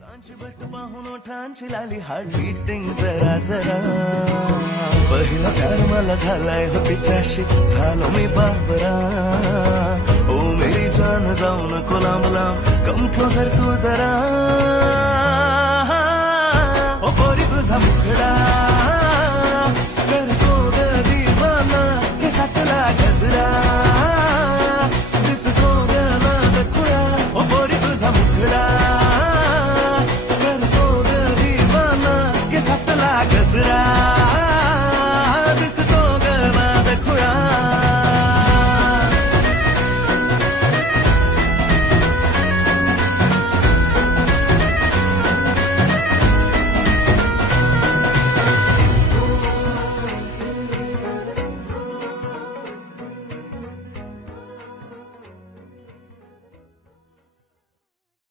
Sanchi but पाहून ओठांची लाली heart beating जरा जरा पहिला प्यार मला झालाय हो तिच्याशी झालो मी बाबरा ओ मेरी जान जाऊ नको लांब लांब कम क्लोजर तू जरा ओ पोरी तुझा मुखडा